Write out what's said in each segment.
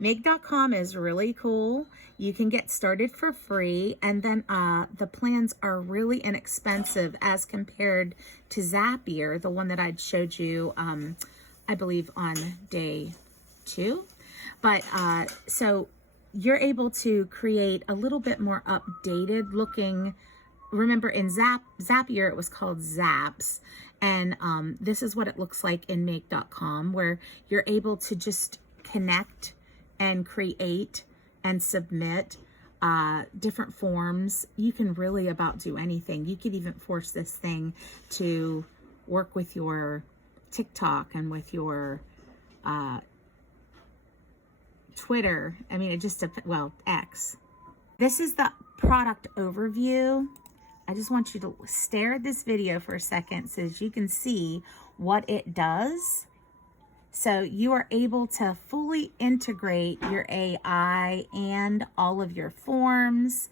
Make.com is really cool. You can get started for free, and then the plans are really inexpensive as compared to Zapier, the one that I'd showed you, I believe, on day 2. But so you're able to create a little bit more updated looking. Remember, in Zapier, it was called Zaps. And this is what it looks like in Make.com, where you're able to just connect and create and submit different forms. You can really about do anything. You could even force this thing to work with your TikTok and with your Twitter. I mean, it just, well, X. This is the product overview. I just want you to stare at this video for a second so that you can see what it does. So you are able to fully integrate your AI and all of your forms.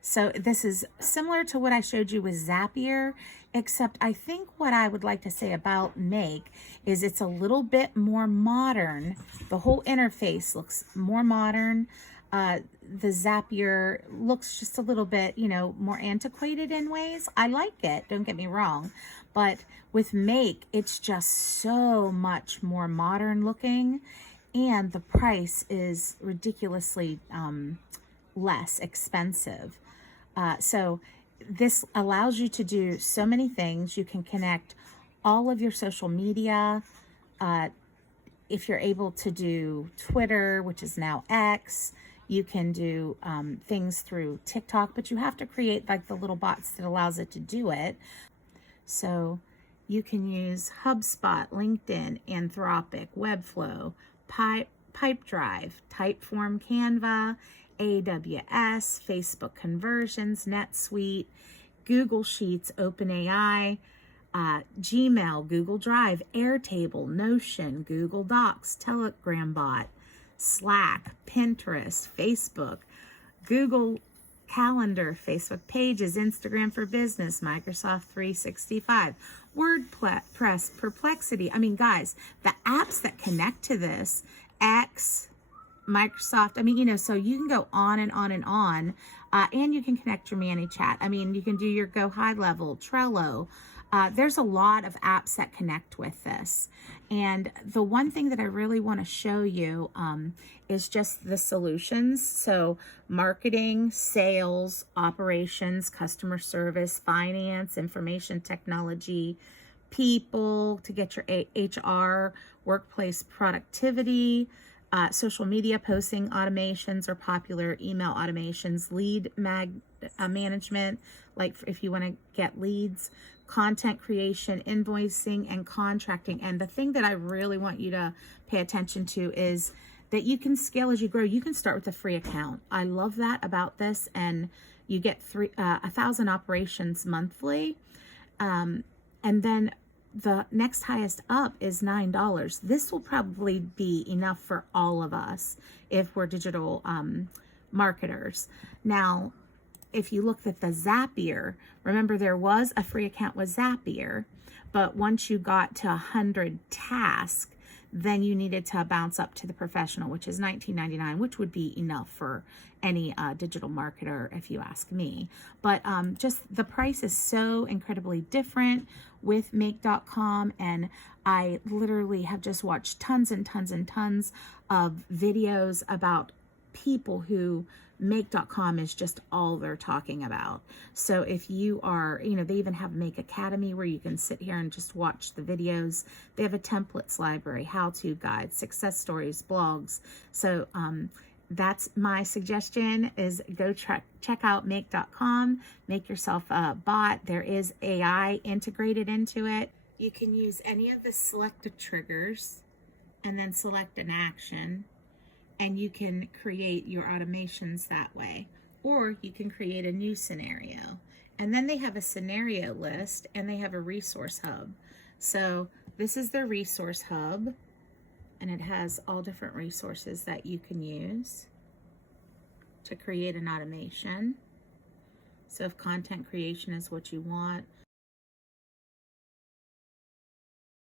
So this is similar to what I showed you with Zapier, except I think what I would like to say about Make is it's a little bit more modern. The whole interface looks more modern. The Zapier looks just a little bit, you know, more antiquated in ways. I like it, don't get me wrong. But with Make, it's just so much more modern looking, and the price is ridiculously less expensive. So this allows you to do so many things. You can connect all of your social media. If you're able to do Twitter, which is now X, you can do things through TikTok, but you have to create like the little bots that allows it to do it. So you can use HubSpot, LinkedIn, Anthropic, Webflow, Pipedrive, Typeform, Canva, AWS, Facebook Conversions, NetSuite, Google Sheets, OpenAI, Gmail, Google Drive, Airtable, Notion, Google Docs, Telegram bot, Slack, Pinterest, Facebook, Google Calendar, Facebook Pages, Instagram for Business, Microsoft 365, WordPress, Perplexity. I mean, guys, the apps that connect to this, X, Microsoft, I mean, you know, so you can go on and on and on, and you can connect your ManyChat. I mean, you can do your Go High Level, Trello. There's a lot of apps that connect with this. And the one thing that I really want to show you is just the solutions. So marketing, sales, operations, customer service, finance, information technology, people, to get your HR, workplace productivity, social media posting automations or popular email automations, lead management, like if you want to get leads, content creation, invoicing, and contracting. And the thing that I really want you to pay attention to is that you can scale as you grow. You can start with a free account. I love that about this. And you get 1,000 operations monthly. And then the next highest up is $9. This will probably be enough for all of us if we're digital marketers. Now, if you look at the Zapier, remember there was a free account with Zapier, but once you got to 100 tasks, then you needed to bounce up to the professional, which is $19.99, which would be enough for any digital marketer, if you ask me. But just the price is so incredibly different with Make.com, and I literally have just watched tons and tons and tons of videos about people who Make.com is just all they're talking about. So if you are, you know, they even have Make Academy where you can sit here and just watch the videos. They have a templates library, how-to guides, success stories, blogs. So that's my suggestion, is go check out Make.com, make yourself a bot. There is AI integrated into it. You can use any of the selected triggers and then select an action, and you can create your automations that way. Or you can create a new scenario. And then they have a scenario list and they have a resource hub. So this is their resource hub, and it has all different resources that you can use to create an automation. So if content creation is what you want,